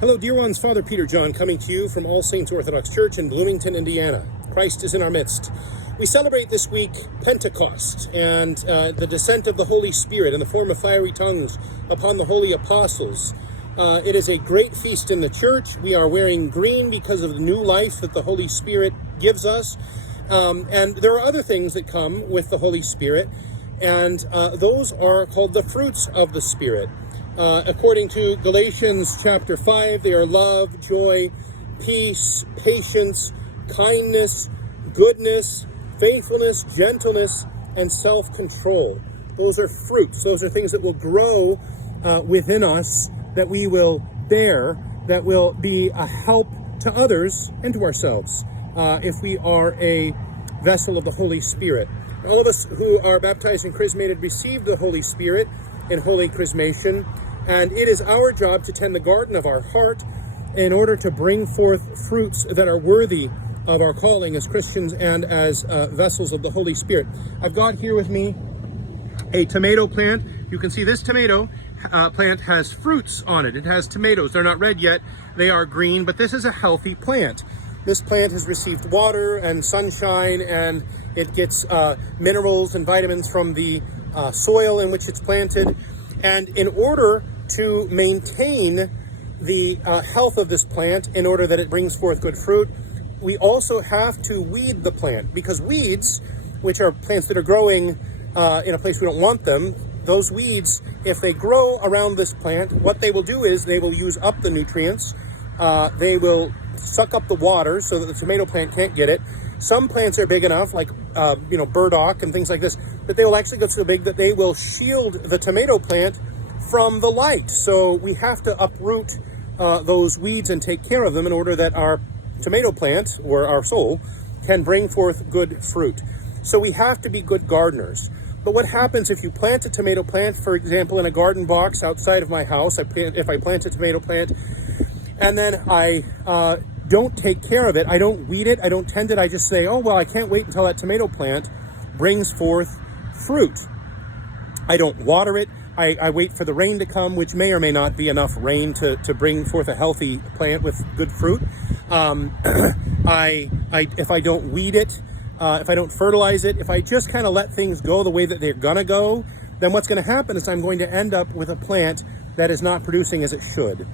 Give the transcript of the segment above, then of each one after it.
Hello, dear ones. Father Peter John coming to you from All Saints Orthodox Church in Bloomington, Indiana. Christ is in our midst. We celebrate this week Pentecost and the descent of the Holy Spirit in the form of fiery tongues upon the holy apostles. It is a great feast in the church. We are wearing green because of the new life that the Holy Spirit gives us. And there are other things that come with the Holy Spirit, and those are called the fruits of the Spirit. According to Galatians chapter 5, they are love, joy, peace, patience, kindness, goodness, faithfulness, gentleness, and self-control. Those are fruits. Those are things that will grow within us, that we will bear, that will be a help to others and to ourselves if we are a vessel of the Holy Spirit. All of us who are baptized and chrismated receive the Holy Spirit in Holy Chrismation, and it is our job to tend the garden of our heart in order to bring forth fruits that are worthy of our calling as Christians and as vessels of the Holy Spirit. I've got here with me a tomato plant. You can see this tomato plant has fruits on it. It has tomatoes. They're not red yet. They are green, but this is a healthy plant. This plant has received water and sunshine, and it gets minerals and vitamins from the soil in which it's planted. And in order to maintain the health of this plant, in order that it brings forth good fruit, we also have to weed the plant, because weeds, which are plants that are growing in a place we don't want them, those weeds, if they grow around this plant, what they will do is they will use up the nutrients. They will suck up the water so that the tomato plant can't get it. Some plants are big enough, like burdock and things like this, that they will actually go so big that they will shield the tomato plant from the light. So we have to uproot those weeds and take care of them in order that our tomato plant, or our soul, can bring forth good fruit. So we have to be good gardeners. But what happens if you plant a tomato plant, for example, in a garden box outside of my house? If I plant a tomato plant and then I don't take care of it, I don't weed it, I don't tend it, I just say, oh, well, I can't wait until that tomato plant brings forth fruit. I don't water it. I wait for the rain to come, which may or may not be enough rain to bring forth a healthy plant with good fruit. If I don't weed it, if I don't fertilize it, if I just kind of let things go the way that they're gonna go, then what's gonna happen is I'm going to end up with a plant that is not producing as it should.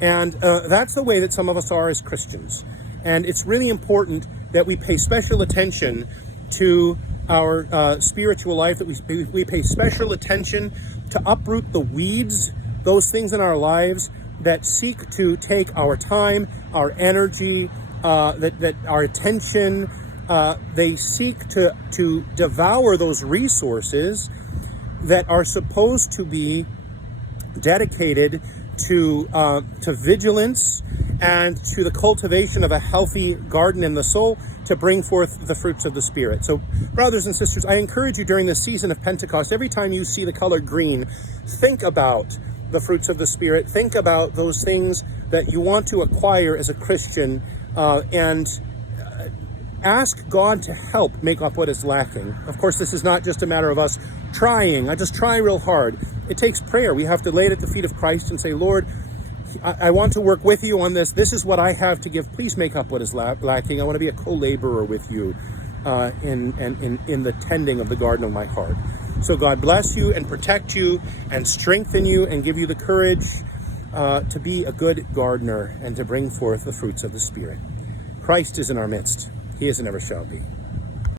And that's the way that some of us are as Christians. And it's really important that we pay special attention to our spiritual life, that we pay special attention to uproot the weeds, those things in our lives that seek to take our time, our energy, that our attention. They seek to devour those resources that are supposed to be dedicated to vigilance and to the cultivation of a healthy garden in the soul to bring forth the fruits of the Spirit. So, brothers and sisters, I encourage you during this season of Pentecost, every time you see the color green, think about the fruits of the Spirit. Think about those things that you want to acquire as a Christian, and ask God to help make up what is lacking. Of course, this is not just a matter of us trying. I just try real hard. It takes prayer. We have to lay it at the feet of Christ and say, Lord, I want to work with you on this. This is what I have to give. Please make up what is lacking. I want to be a co-laborer with you in the tending of the garden of my heart. So God bless you and protect you and strengthen you and give you the courage to be a good gardener and to bring forth the fruits of the Spirit. Christ is in our midst. He is and ever shall be.